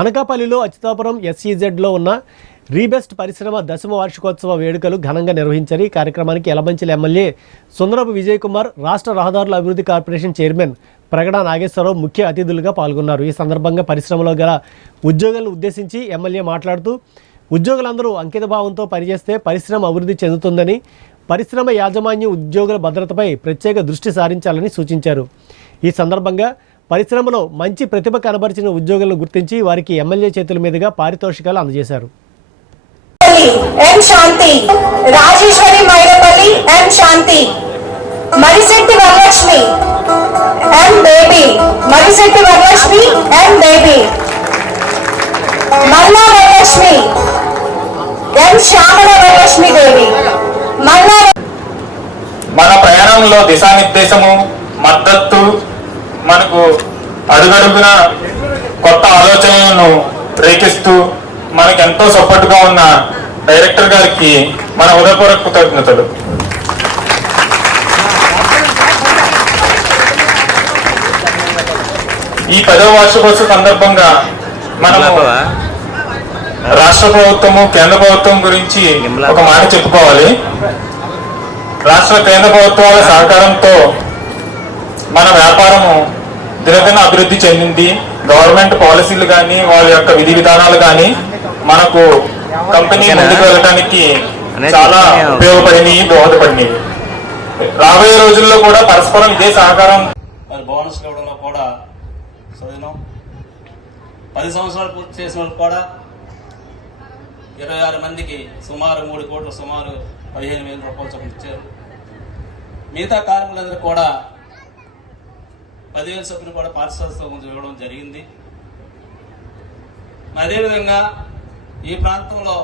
అనకాపల్లిలో అచ్యుతాపురం ఎస్ఈజెడ్లో ఉన్న రీబెస్ట్ పరిశ్రమ 10వ వార్షికోత్సవ వేడుకలు ఘనంగా నిర్వహించారు. ఈ కార్యక్రమానికి యలమంచిలి ఎమ్మెల్యే సుందరపు విజయ్ కుమార్, రాష్ట్ర రహదారుల అభివృద్ధి కార్పొరేషన్ చైర్మన్ ప్రగడ నాగేశ్వరరావు ముఖ్య అతిథులుగా పాల్గొన్నారు. ఈ సందర్భంగా పరిశ్రమలో గల ఉద్యోగులను ఉద్దేశించి ఎమ్మెల్యే మాట్లాడుతూ ఉద్యోగులందరూ అంకితభావంతో పనిచేస్తే పరిశ్రమ అభివృద్ధి చెందుతుందని, పరిశ్రమ యాజమాన్యం ఉద్యోగుల భద్రతపై ప్రత్యేక దృష్టి సారించాలని సూచించారు. ఈ సందర్భంగా పరిశ్రమలో మంచి ప్రతిభ కనబరిచిన ఉద్యోగులను గుర్తించి వారికి ఎమ్మెల్యే చేతుల మీదుగా పారితోషికాలు అందజేశారు. ఎం శాంతి, రాజేశ్వరి మైలపల్లి ఎం శాంతి, మరిశెట్టి వరలక్ష్మి ఎం బేబీ, మరిశెట్టి వరలక్ష్మి ఎం బేబీ, మల్లా వరలక్ష్మి ఎం శ్యామల వరలక్ష్మి దేవి, మల్లా. మన ప్రయాణంలో దిశానిర్దేశము, మద్దతు, మనకు అడుగడుగున కొత్త ఆలోచనలను రేకిస్తూ మనకు ఎంతో సపోర్ట్గా ఉన్న డైరెక్టర్ గారికి మన హృదయపూర్వక కృతజ్ఞతలు. ఈ 10వ వార్షికోత్సవ సందర్భంగా మనము రాష్ట్ర ప్రభుత్వము, కేంద్ర ప్రభుత్వం గురించి ఒక మాట చెప్పుకోవాలి. రాష్ట్ర కేంద్ర ప్రభుత్వాల సహకారంతో మన వ్యాపారము దినదిన అభివృద్ధి చెందింది. గవర్నమెంట్ పాలసీలు కానీ, వాళ్ళ యొక్క విధి విధానాలు కానీ మనకు కంపెనీ ముందుకు వెళ్ళడానికి చాలా ఉపయోగపడినవి, దోహదపడినవి. రాబోయే రోజుల్లో కూడా పరస్పరం ఇదే సహకారం. బోనస్ ఇవ్వడంలో కూడా చదివినాం. 10 సంవత్సరాలు పూర్తి చేసిన వాళ్ళు కూడా 26 మందికి సుమారు 3 కోట్లు, సుమారు 15,000 రూపాయలు చొప్పున ఇచ్చారు. మిగతా కార్మికులందరూ కూడా 10,000 చొప్పున కూడా పారిశ్రామిక ముందు ఇవ్వడం జరిగింది. అదేవిధంగా ఈ ప్రాంతంలో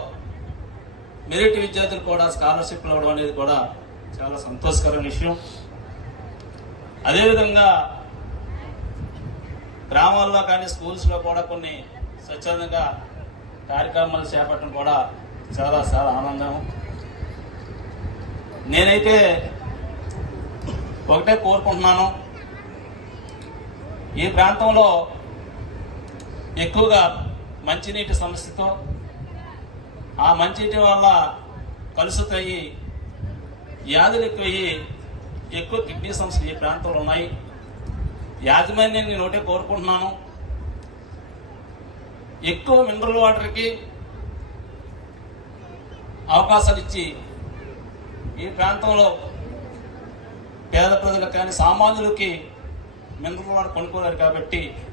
మెరిట్ విద్యార్థులు కూడా స్కాలర్షిప్లు ఇవ్వడం అనేది కూడా చాలా సంతోషకరమైన విషయం. అదేవిధంగా గ్రామాల్లో కానీ, స్కూల్స్లో కూడా కొన్ని స్వచ్ఛందంగా కార్యక్రమాలు చేపట్టడం కూడా చాలా చాలా ఆనందం. నేనైతే ఒకటే కోరుకుంటున్నాను, ఈ ప్రాంతంలో ఎక్కువగా మంచినీటి సమస్యతో, ఆ మంచినీటి వల్ల కలుషితయ్యి వ్యాధులు ఎక్కువయ్యి ఎక్కువ కిడ్నీ సమస్యలు ఈ ప్రాంతంలో ఉన్నాయి. యాజమాన్యాన్ని నేను ఒకటే కోరుకుంటున్నాను, ఎక్కువ మినరల్ వాటర్కి అవకాశాలు ఇచ్చి ఈ ప్రాంతంలో పేద ప్రజలకు కానీ, సామాన్యులకి మినరల్ వాటర్ కొనుక్కోలేరు కాబట్టి